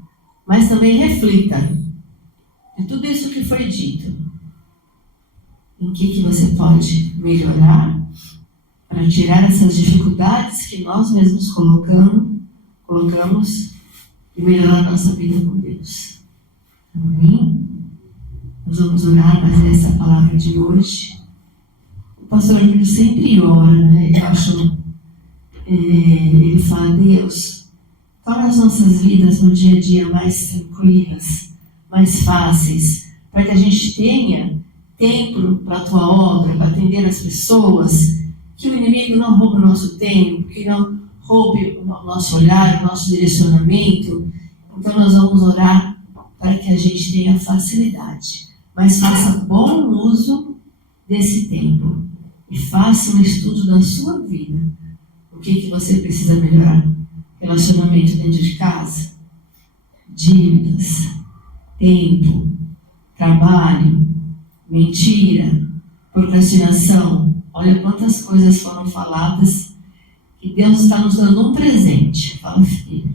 Mas também reflita de tudo isso que foi dito. Em que você pode melhorar para tirar essas dificuldades que nós mesmos colocamos e melhorar a nossa vida com Deus. Amém? Nós vamos orar, mas essa é a palavra de hoje. O pastor Emílio sempre ora, né? Ele fala, Deus, torna as nossas vidas no dia a dia mais tranquilas, mais fáceis, para que a gente tenha tempo para a tua obra, para atender as pessoas, que o inimigo não roube o nosso tempo, que não roube o nosso olhar, o nosso direcionamento. Então nós vamos orar para que a gente tenha facilidade, mas faça bom uso desse tempo e faça um estudo da sua vida. O que você precisa melhorar? Relacionamento dentro de casa, dívidas, tempo, trabalho, mentira, procrastinação. Olha quantas coisas foram faladas que Deus está nos dando um presente. Fala, filho,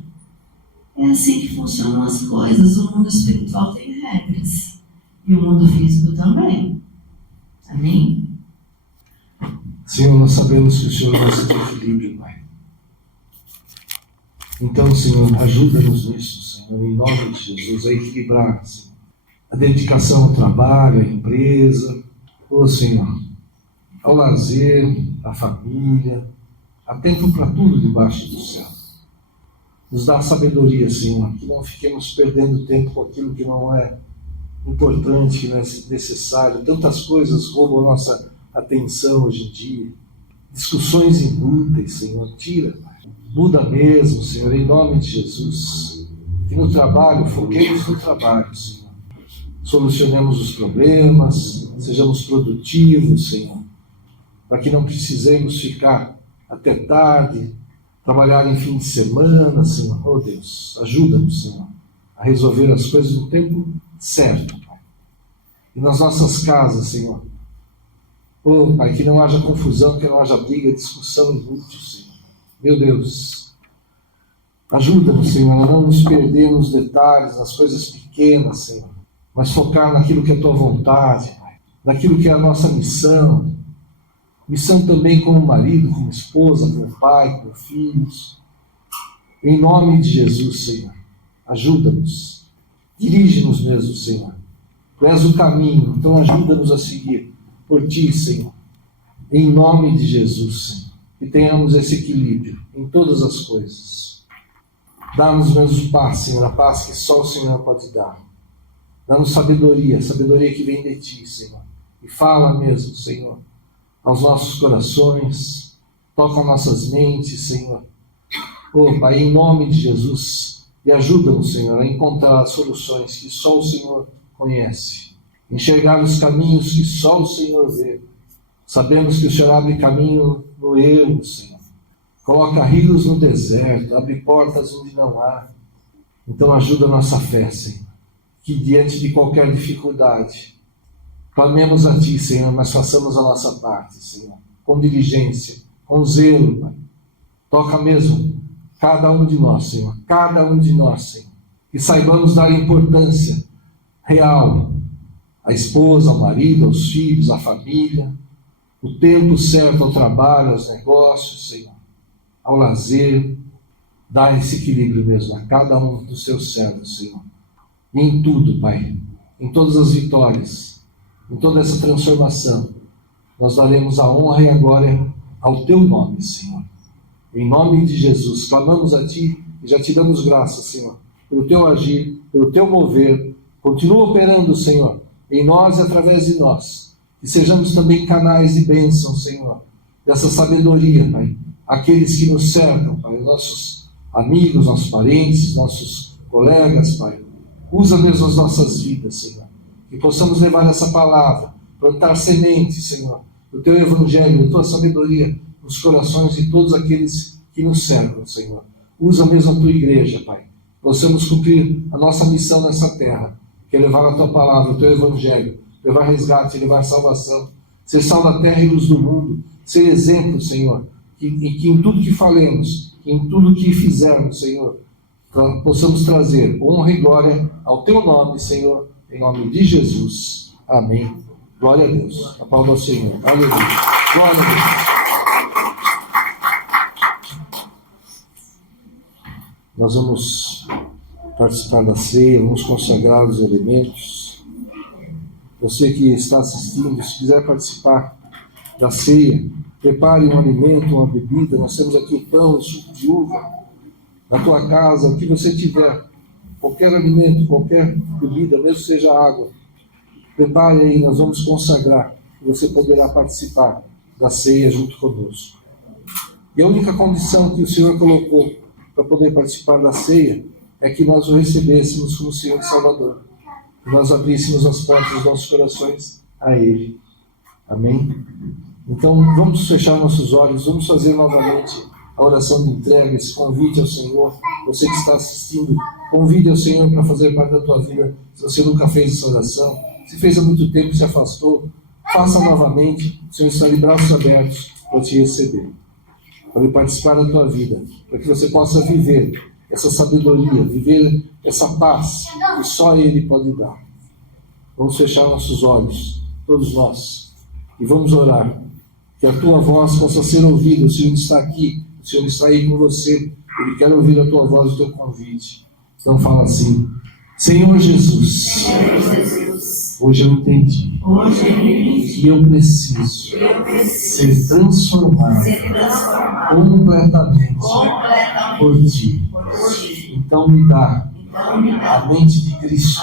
é assim que funcionam as coisas. O mundo espiritual tem regras e o mundo físico também. Amém? Senhor, nós sabemos que o Senhor gosta de equilíbrio, Pai. Então, Senhor, ajuda-nos nisso, Senhor, em nome de Jesus, a equilibrar, Senhor, a dedicação ao trabalho, à empresa, Senhor, ao lazer, à família, há tempo para tudo debaixo do céu. Nos dá sabedoria, Senhor, que não fiquemos perdendo tempo com aquilo que não é importante, que não é necessário. Tantas coisas roubam nossa atenção hoje em dia. Discussões inúteis, Senhor, tira, Pai. Muda mesmo, Senhor, em nome de Jesus. Que no trabalho, foquemos no trabalho, Senhor. Solucionemos os problemas, sejamos produtivos, Senhor, para que não precisemos ficar até tarde, trabalhar em fim de semana, Senhor. Oh Deus, ajuda-nos, Senhor, a resolver as coisas no tempo certo, Pai. E nas nossas casas, Senhor, oh Pai, que não haja confusão, que não haja briga, discussão inútil, Senhor. Meu Deus, ajuda-nos, Senhor, a não nos perder nos detalhes, nas coisas pequenas, Senhor, mas focar naquilo que é a tua vontade, Pai, naquilo que é a nossa missão também como marido, como esposa, como pai, como filhos. Em nome de Jesus, Senhor, ajuda-nos, dirige-nos mesmo, Senhor. Tu és o caminho, então ajuda-nos a seguir por Ti, Senhor. Em nome de Jesus, Senhor, que tenhamos esse equilíbrio em todas as coisas. Dá-nos mesmo paz, Senhor, a paz que só o Senhor pode dar. Dá-nos sabedoria que vem de Ti, Senhor. E fala mesmo, Senhor, aos nossos corações, toca nossas mentes, Senhor. Oh, Pai, em nome de Jesus, e ajuda-nos, Senhor, a encontrar as soluções que só o Senhor conhece. Enxergar os caminhos que só o Senhor vê. Sabemos que o Senhor abre caminho no erro, Senhor. Coloca rios no deserto, abre portas onde não há. Então ajuda a nossa fé, Senhor, que diante de qualquer dificuldade, clamemos a Ti, Senhor, mas façamos a nossa parte, Senhor, com diligência, com zelo, Pai. Toca mesmo cada um de nós, Senhor, cada um de nós, Senhor, que saibamos dar importância real a esposa, ao marido, aos filhos, à família, o tempo certo ao trabalho, aos negócios, Senhor, ao lazer. Dá esse equilíbrio mesmo a cada um dos seus servos, Senhor. E em tudo, Pai, em todas as vitórias, em toda essa transformação, nós daremos a honra e a glória ao Teu nome, Senhor. Em nome de Jesus, clamamos a Ti e já te damos graças, Senhor, pelo Teu agir, pelo Teu mover. Continua operando, Senhor, em nós e através de nós. Que sejamos também canais de bênção, Senhor, dessa sabedoria, Pai. Aqueles que nos cercam, Pai, nossos amigos, nossos parentes, nossos colegas, Pai. Usa mesmo as nossas vidas, Senhor. Que possamos levar essa palavra, plantar sementes, Senhor, do Teu Evangelho, da Tua sabedoria, nos corações de todos aqueles que nos cercam, Senhor. Usa mesmo a Tua igreja, Pai. Possamos cumprir a nossa missão nessa terra, que é levar a Tua palavra, o Teu Evangelho, levar resgate, levar salvação, ser sal da terra e luz do mundo, ser exemplo, Senhor, e que em tudo que falemos, em tudo que fizermos, Senhor, possamos trazer honra e glória ao Teu nome, Senhor, em nome de Jesus. Amém. Glória a Deus. Aplauda ao Senhor. Aleluia. Glória a Deus. Nós vamos participar da ceia, vamos consagrar os elementos. Você que está assistindo, se quiser participar da ceia, prepare um alimento, uma bebida. Nós temos aqui o pão, o suco de uva. Na tua casa, o que você tiver, qualquer alimento, qualquer bebida, mesmo que seja água, prepare aí, nós vamos consagrar, e você poderá participar da ceia junto conosco. E a única condição que o Senhor colocou para poder participar da ceia é que nós o recebêssemos como Senhor e Salvador, que nós abríssemos as portas dos nossos corações a Ele. Amém? Então vamos fechar nossos olhos, vamos fazer novamente a oração de entrega, esse convite ao Senhor. Você que está assistindo, convide ao Senhor para fazer parte da tua vida. Se você nunca fez essa oração, se fez há muito tempo, se afastou, faça novamente. O Senhor está de braços abertos para te receber, para participar da tua vida, para que você possa viver essa sabedoria, viver essa paz que só Ele pode dar. Vamos fechar nossos olhos, todos nós, e vamos orar, que a tua voz possa ser ouvida. O Senhor está aqui, o Senhor está aí com você, Ele quer ouvir a tua voz, o teu convite. Então fala assim: Senhor Jesus, hoje eu entendi que eu preciso ser transformado completamente por Ti. Então me dá a mente de Cristo,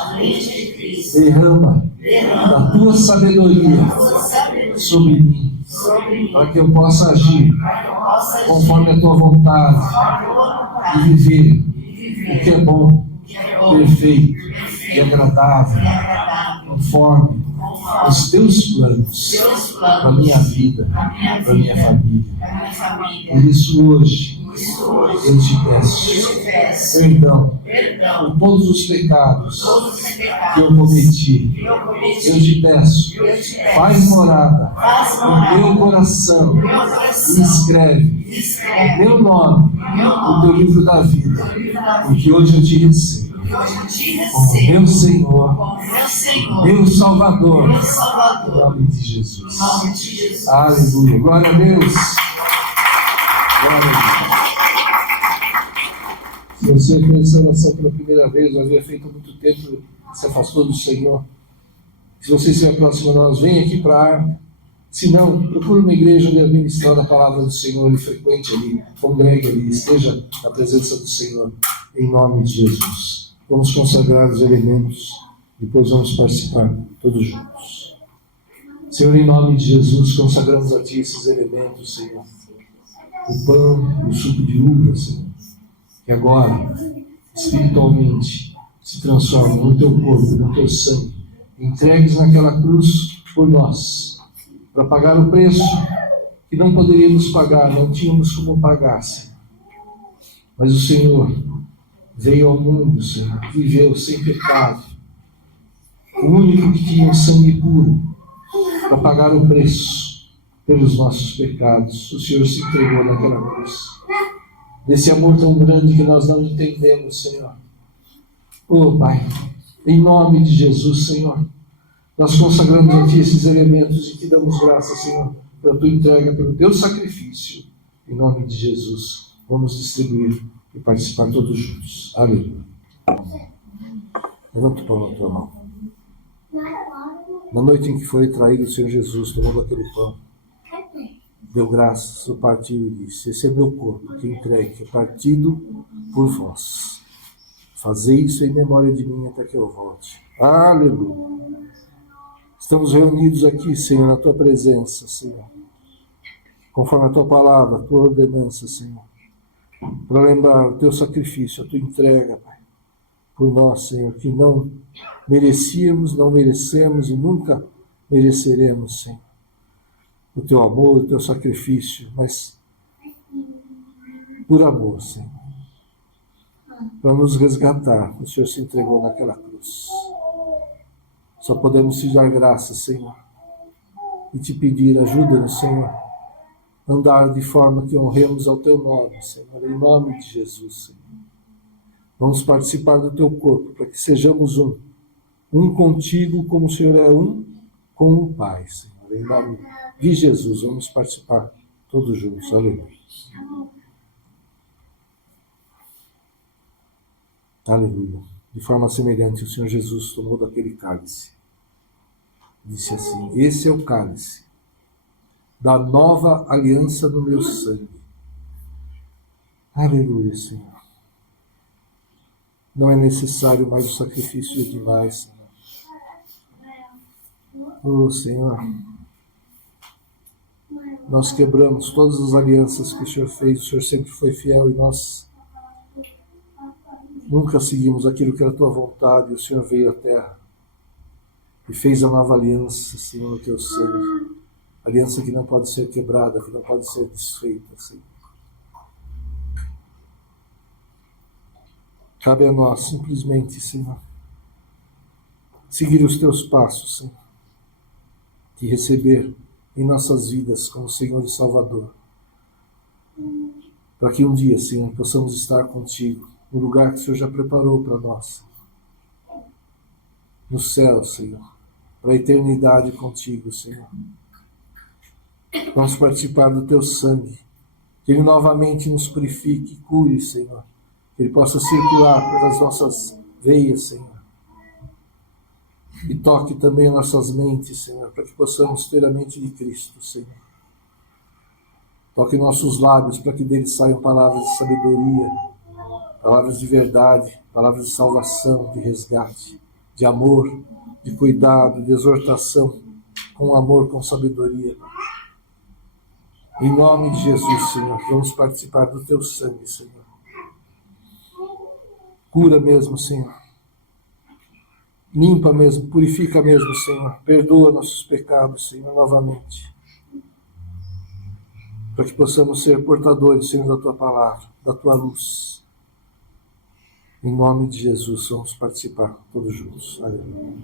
derrama da Tua sabedoria sobre mim, para que eu possa agir conforme a Tua vontade e viver o que é bom, perfeito e agradável, conforme os Teus planos para a minha vida, para a minha família. Por isso hoje eu te peço perdão por todos os pecados que eu cometi. Eu te peço, faz morada no meu coração e escreve o meu nome no teu livro da vida, porque hoje eu te recebo como meu Senhor, meu Salvador, em nome de Jesus. Aleluia. Glória a Deus. Glória a Deus. Se você fez essa oração pela primeira vez, ou havia feito há muito tempo, se afastou do Senhor, se você estiver próximo a nós, venha aqui para a arca. Se não, procure uma igreja onde é ministrada a palavra do Senhor e frequente ali, congregue ali, esteja na presença do Senhor, em nome de Jesus. Vamos consagrar os elementos, depois vamos participar todos juntos. Senhor, em nome de Jesus, consagramos a Ti esses elementos, Senhor. O pão, o suco de uva, Senhor, que agora, espiritualmente, se transformam no Teu corpo, no Teu sangue, entregues naquela cruz por nós, para pagar o preço que não poderíamos pagar, não tínhamos como pagar, Senhor. Mas o Senhor veio ao mundo, Senhor, viveu sem pecado, o único que tinha sangue puro, para pagar o preço pelos nossos pecados. O Senhor se entregou naquela cruz, desse amor tão grande que nós não entendemos, Senhor. Oh, Pai, em nome de Jesus, Senhor, Nós consagramos a Ti esses elementos e Te damos graças, Senhor, pela Tua entrega, pelo Teu sacrifício. Em nome de Jesus, vamos distribuir e participar todos juntos. Amém. Levanta o pão na tua mão. Na noite em que foi traído o Senhor Jesus, tomando aquele pão, deu graças, o partiu e disse: esse é meu corpo, que entregue, que é partido por vós. Fazei isso em memória de mim até que eu volte. Aleluia. Estamos reunidos aqui, Senhor, na Tua presença, Senhor. Conforme a Tua palavra, a Tua ordenança, Senhor. Para lembrar o Teu sacrifício, a Tua entrega, Pai. Por nós, Senhor, que não merecíamos, não merecemos e nunca mereceremos, Senhor. O Teu amor, o Teu sacrifício, mas por amor, Senhor. Para nos resgatar, o Senhor se entregou naquela cruz. Só podemos te dar graças, Senhor, e te pedir, ajuda-nos, Senhor, a andar de forma que honremos ao Teu nome, Senhor, em nome de Jesus, Senhor. Vamos participar do Teu corpo, para que sejamos um contigo, como o Senhor é um com o Pai, Senhor, em nome de Jesus. Vamos participar todos juntos, aleluia. Aleluia. De forma semelhante, o Senhor Jesus tomou daquele cálice. Disse assim: esse é o cálice da nova aliança no meu sangue. Aleluia, Senhor. Não é necessário mais o sacrifício de demais, Senhor. Oh, Senhor. Nós quebramos todas as alianças que o Senhor fez. O Senhor sempre foi fiel e nós nunca seguimos aquilo que era a Tua vontade. O Senhor veio à terra e fez a nova aliança, Senhor, no Teu sangue. Aliança que não pode ser quebrada, que não pode ser desfeita, Senhor. Cabe a nós simplesmente, Senhor, seguir os Teus passos, Senhor, Te receber em nossas vidas como Senhor e Salvador, para que um dia, Senhor, possamos estar contigo no lugar que o Senhor já preparou para nós, no céu, Senhor, para a eternidade contigo, Senhor. Vamos participar do Teu sangue, que Ele novamente nos purifique, cure, Senhor, que Ele possa circular pelas nossas veias, Senhor, e toque também nossas mentes, Senhor, para que possamos ter a mente de Cristo, Senhor. Toque nossos lábios para que deles saiam palavras de sabedoria, palavras de verdade, palavras de salvação, de resgate, de amor, de cuidado, de exortação, com amor, com sabedoria. Em nome de Jesus, Senhor, vamos participar do Teu sangue, Senhor. Cura mesmo, Senhor. Limpa mesmo, purifica mesmo, Senhor. Perdoa nossos pecados, Senhor, novamente. Para que possamos ser portadores, Senhor, da Tua palavra, da Tua luz. Em nome de Jesus, vamos participar todos juntos. Aleluia.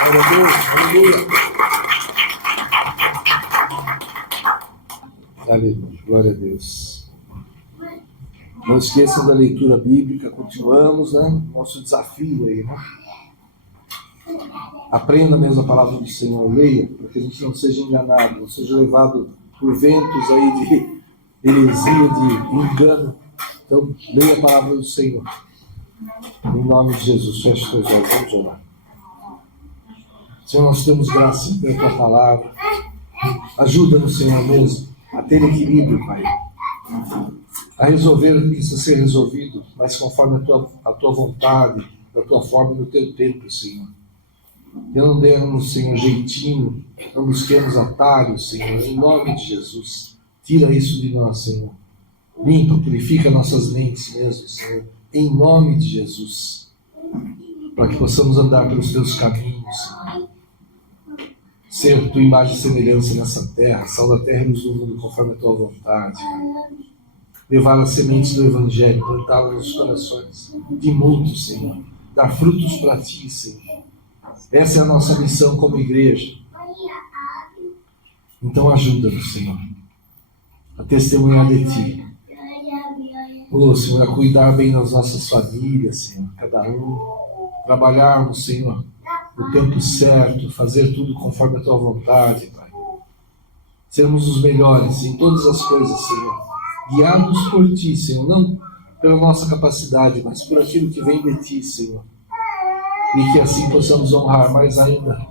Glória a Deus, aleluia. Aleluia, glória a Deus. Não esqueçam da leitura bíblica, continuamos, né? Nosso desafio aí, né? Aprenda mesmo a palavra do Senhor, leia, para que a gente não seja enganado, não seja levado por ventos aí de heresia, de engano. Então, leia a palavra do Senhor. Em nome de Jesus, feche os teus olhos, vamos orar. Senhor, nós temos graça pela Tua palavra. Ajuda-nos, Senhor, mesmo a ter equilíbrio, Pai. A resolver o que precisa ser resolvido, mas conforme a tua vontade, da Tua forma e no Teu tempo, Senhor. Que não demos, Senhor, jeitinho, não busquemos atalhos, Senhor, em nome de Jesus. Tira isso de nós, Senhor. Limpa, purifica nossas mentes mesmo, Senhor, em nome de Jesus. Para que possamos andar pelos Teus caminhos, Senhor. Ser Tua imagem e semelhança nessa terra, sal da terra e luz do mundo, conforme a Tua vontade. Levar as sementes do Evangelho, plantá-las nos corações de muitos, Senhor. Dar frutos para Ti, Senhor. Essa é a nossa missão como igreja. Então ajuda-nos, Senhor. a testemunhar de Ti. Senhor, a cuidar bem das nossas famílias, Senhor, cada um. Trabalharmos, Senhor, no tempo certo, fazer tudo conforme a Tua vontade, Pai. Sermos os melhores em todas as coisas, Senhor. Guiados por Ti, Senhor, não pela nossa capacidade, mas por aquilo que vem de Ti, Senhor. E que assim possamos honrar mais ainda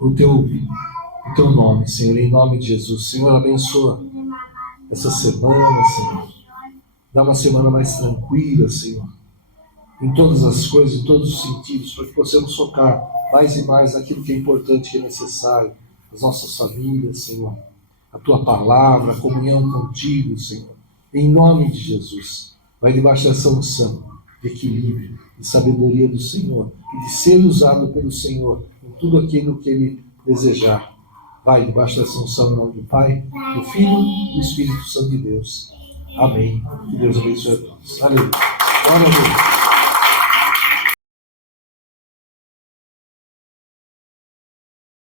o Teu nome, Senhor, em nome de Jesus. Senhor, abençoa essa semana, Senhor. Dá uma semana mais tranquila, Senhor, em todas as coisas, em todos os sentidos, para que possamos focar mais e mais naquilo que é importante, que é necessário, as nossas famílias, Senhor, a Tua palavra, a comunhão contigo, Senhor, em nome de Jesus. Vai debaixo dessa unção de equilíbrio, de sabedoria do Senhor, e de ser usado pelo Senhor em tudo aquilo que Ele desejar. Vai debaixo dessa unção em nome do Pai, do Filho e do Espírito Santo de Deus. Amém. Que Deus abençoe a todos. Aleluia. Glória a Deus.